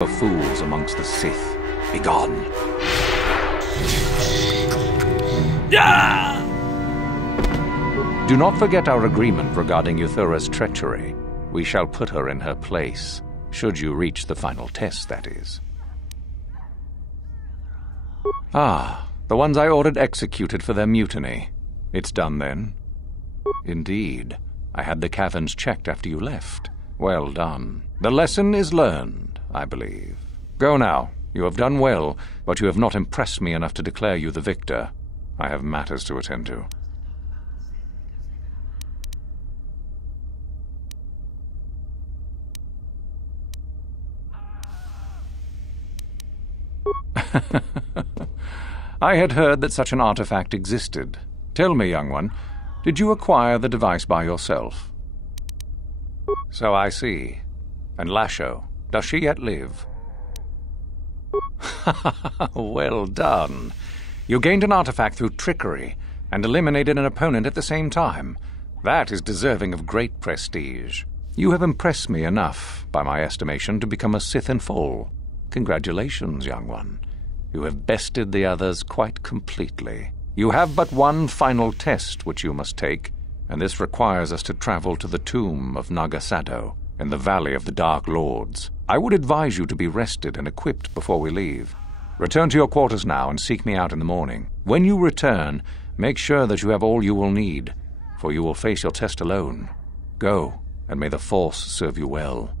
of fools amongst the Sith. Begone. Do not forget our agreement regarding Euthura's treachery. We shall put her in her place, should you reach the final test, that is. Ah, the ones I ordered executed for their mutiny. It's done then? Indeed. I had the caverns checked after you left. Well done. The lesson is learned, I believe. Go now. You have done well, but you have not impressed me enough to declare you the victor. I have matters to attend to. I had heard that such an artifact existed. Tell me, young one, did you acquire the device by yourself? So I see. And Lasho, does she yet live? Well done. You gained an artifact through trickery and eliminated an opponent at the same time. That is deserving of great prestige. You have impressed me enough, by my estimation, to become a Sith in full. Congratulations, young one. You have bested the others quite completely. You have but one final test which you must take, and this requires us to travel to the tomb of Naga Sadow in the Valley of the Dark Lords. I would advise you to be rested and equipped before we leave. Return to your quarters now and seek me out in the morning. When you return, make sure that you have all you will need, for you will face your test alone. Go, and may the Force serve you well.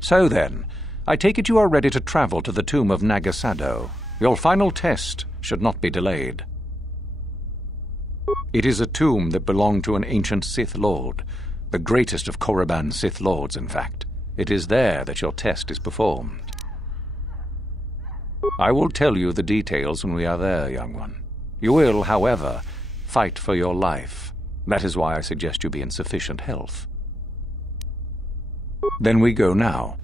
So then, I take it you are ready to travel to the tomb of Naga Sadow. Your final test should not be delayed. It is a tomb that belonged to an ancient Sith Lord, the greatest of korriban Sith Lords, in fact. It is there that your test is performed. I will tell you the details when we are there, young one. You will, however, fight for your life. That is why I suggest you be in sufficient health. Then we go now.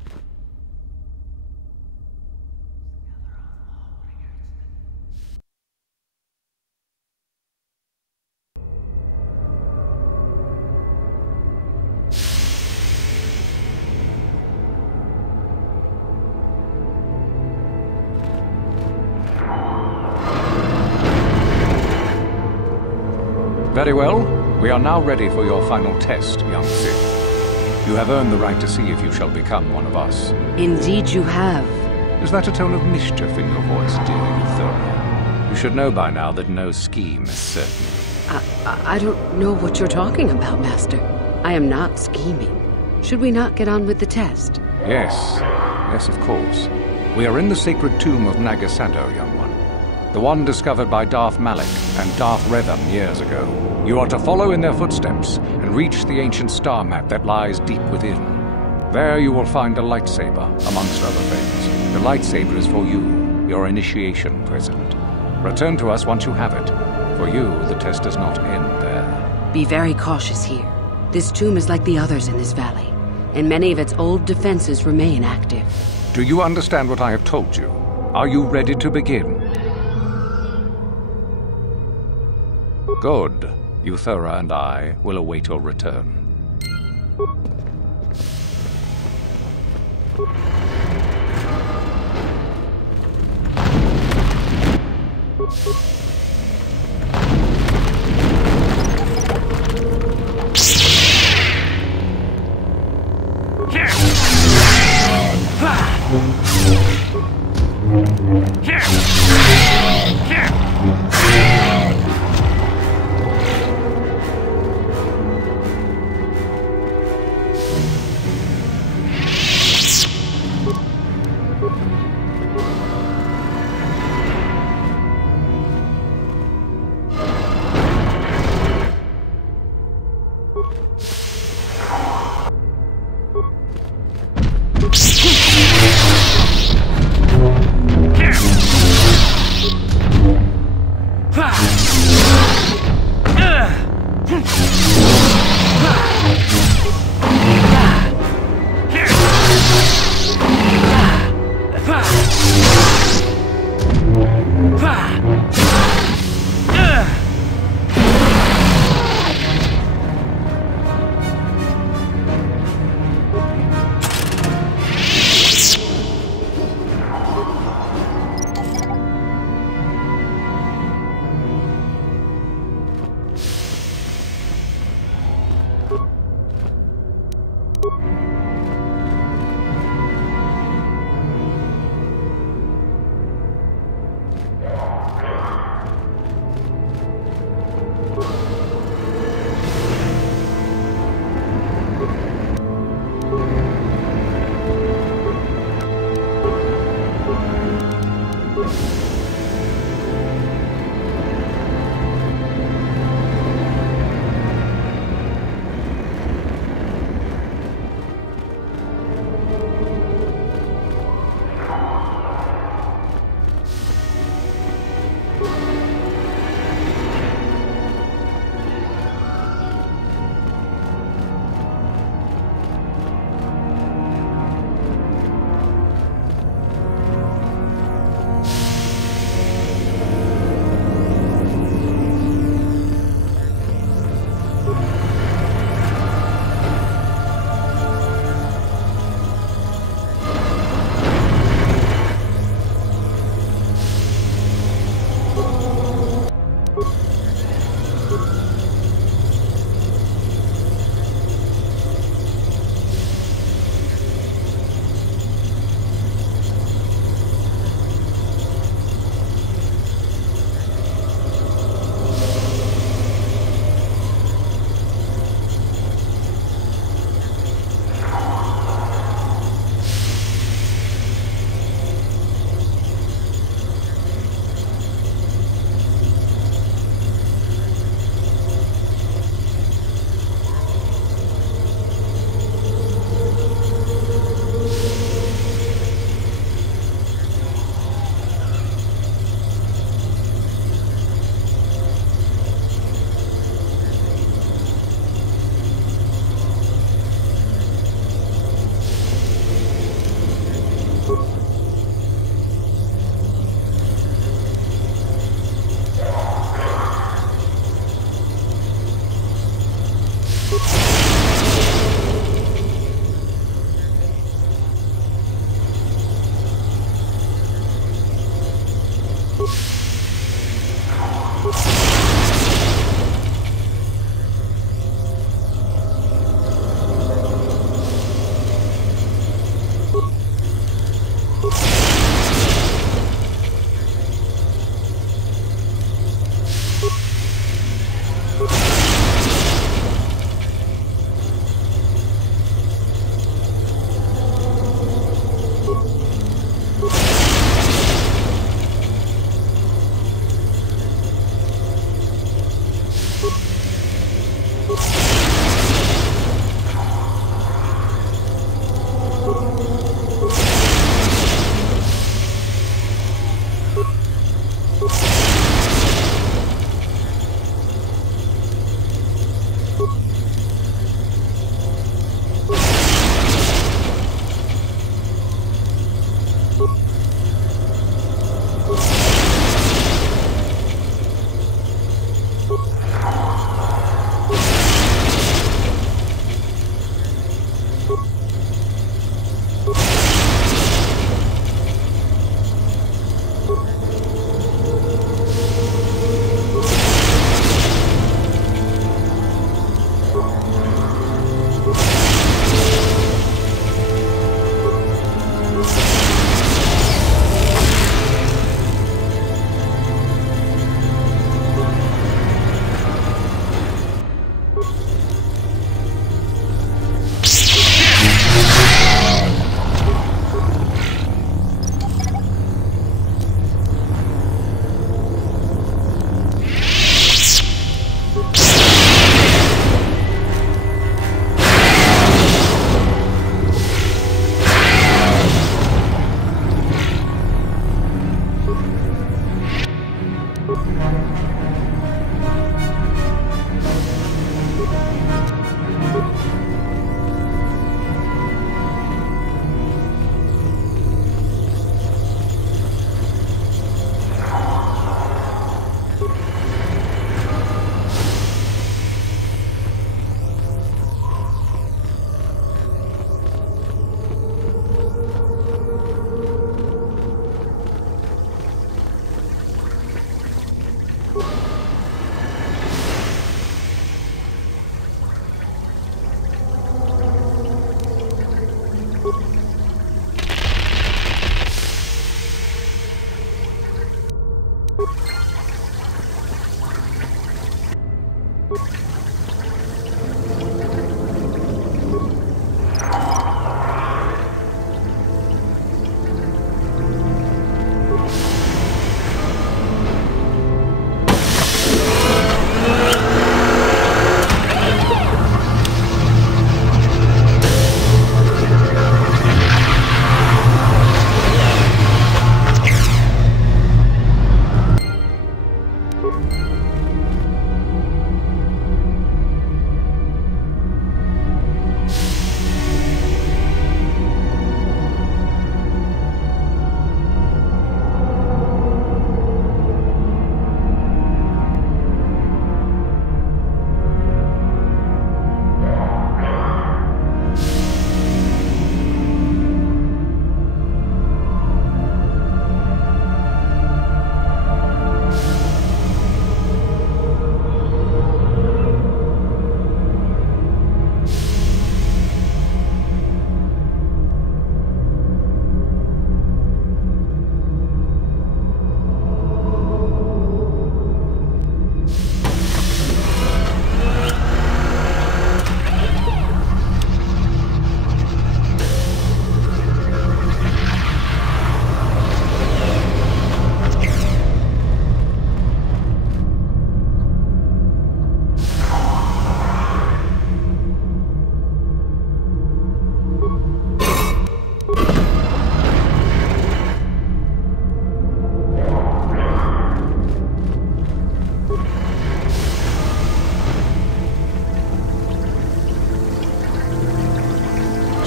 Very well. We are now ready for your final test, young Sith. You have earned the right to see if you shall become one of us. Indeed you have. Is that a tone of mischief in your voice, dear Euthura? You should know by now that no scheme is certain. I don't know what you're talking about, Master. I am not scheming. Should we not get on with the test? Yes. Yes, of course. We are in the sacred tomb of Naga Sadow, young one. The one discovered by Darth Malik and Darth Revan years ago. You are to follow in their footsteps and reach the ancient star map that lies deep within. There you will find a lightsaber, amongst other things. The lightsaber is for you, your initiation present. Return to us once you have it. For you, the test does not end there. Be very cautious here. This tomb is like the others in this valley, and many of its old defenses remain active. Do you understand what I have told you? Are you ready to begin? Good. Euthura and I will await your return.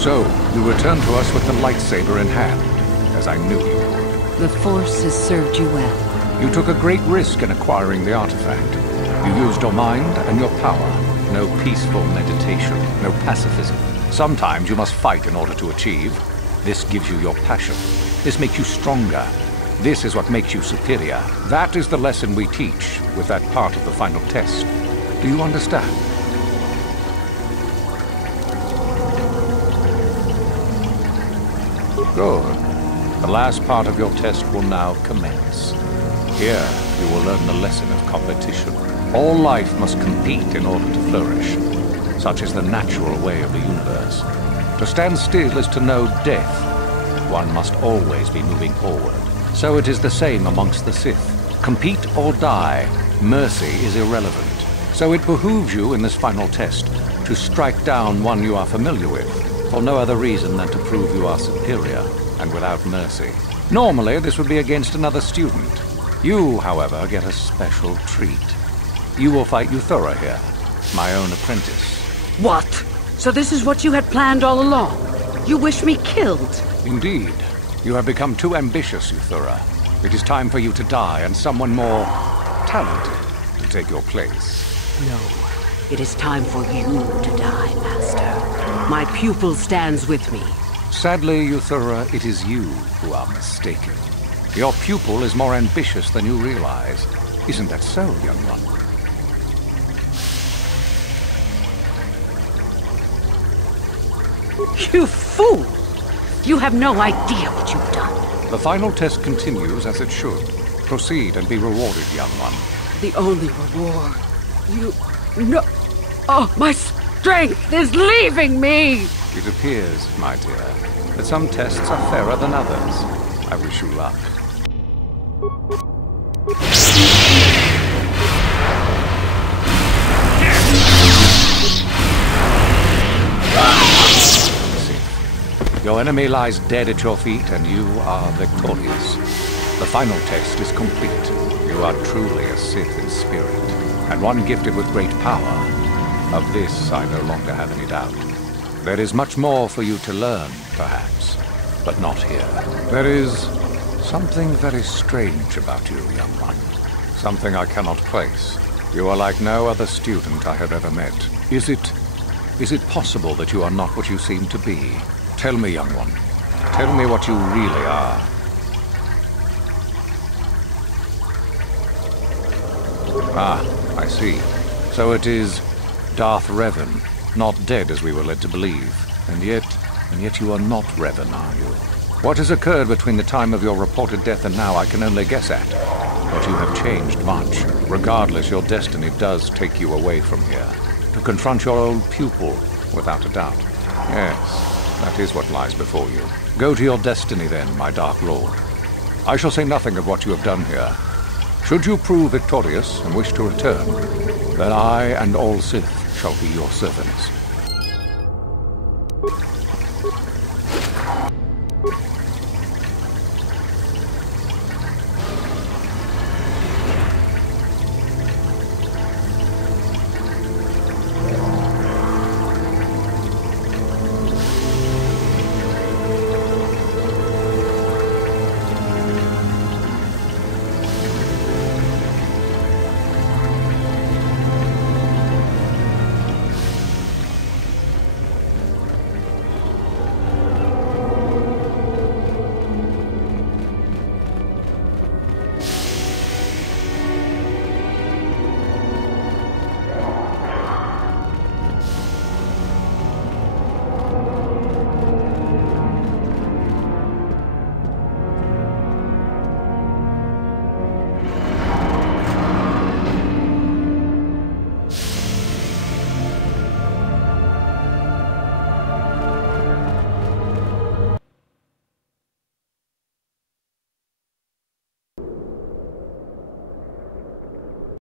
So, you return to us with the lightsaber in hand, as I knew you would. The Force has served you well. You took a great risk in acquiring the artifact. You used your mind and your power. No peaceful meditation, no pacifism. Sometimes you must fight in order to achieve. This gives you your passion. This makes you stronger. This is what makes you superior. That is the lesson we teach with that part of the final test. Do you understand? Good. The last part of your test will now commence. Here, you will learn the lesson of competition. All life must compete in order to flourish. Such is the natural way of the universe. To stand still is to know death. One must always be moving forward. So it is the same amongst the Sith. Compete or die. Mercy is irrelevant. So it behooves you in this final test to strike down one you are familiar with, for no other reason than to prove you are superior and without mercy. Normally, this would be against another student. You, however, get a special treat. You will fight Euthura here, my own apprentice. What? So this is what you had planned all along? You wish me killed? Indeed. You have become too ambitious, Euthura. It is time for you to die and someone more talented to take your place. No. It is time for you to die, Master. My pupil stands with me. Sadly, Euthura, it is you who are mistaken. Your pupil is more ambitious than you realize. Isn't that so, young one? You fool! You have no idea what you've done. The final test continues as it should. Proceed and be rewarded, young one. The only reward. No. Oh, my strength is leaving me! It appears, my dear, that some tests are fairer than others. I wish you luck. Your enemy lies dead at your feet, and you are victorious. The final test is complete. You are truly a Sith in spirit, and one gifted with great power. Of this, I no longer have any doubt. There is much more for you to learn, perhaps, but not here. There is something very strange about you, young one. Something I cannot place. You are like no other student I have ever met. Is it possible that you are not what you seem to be? Tell me, young one. Tell me what you really are. Ah, I see. So it is Darth Revan, not dead as we were led to believe. And yet you are not Revan, are you? What has occurred between the time of your reported death and now I can only guess at. But you have changed much. Regardless, your destiny does take you away from here. To confront your old pupil, without a doubt. Yes. That is what lies before you. Go to your destiny then, my Dark Lord. I shall say nothing of what you have done here. Should you prove victorious and wish to return, then I and all Sith shall be your servants.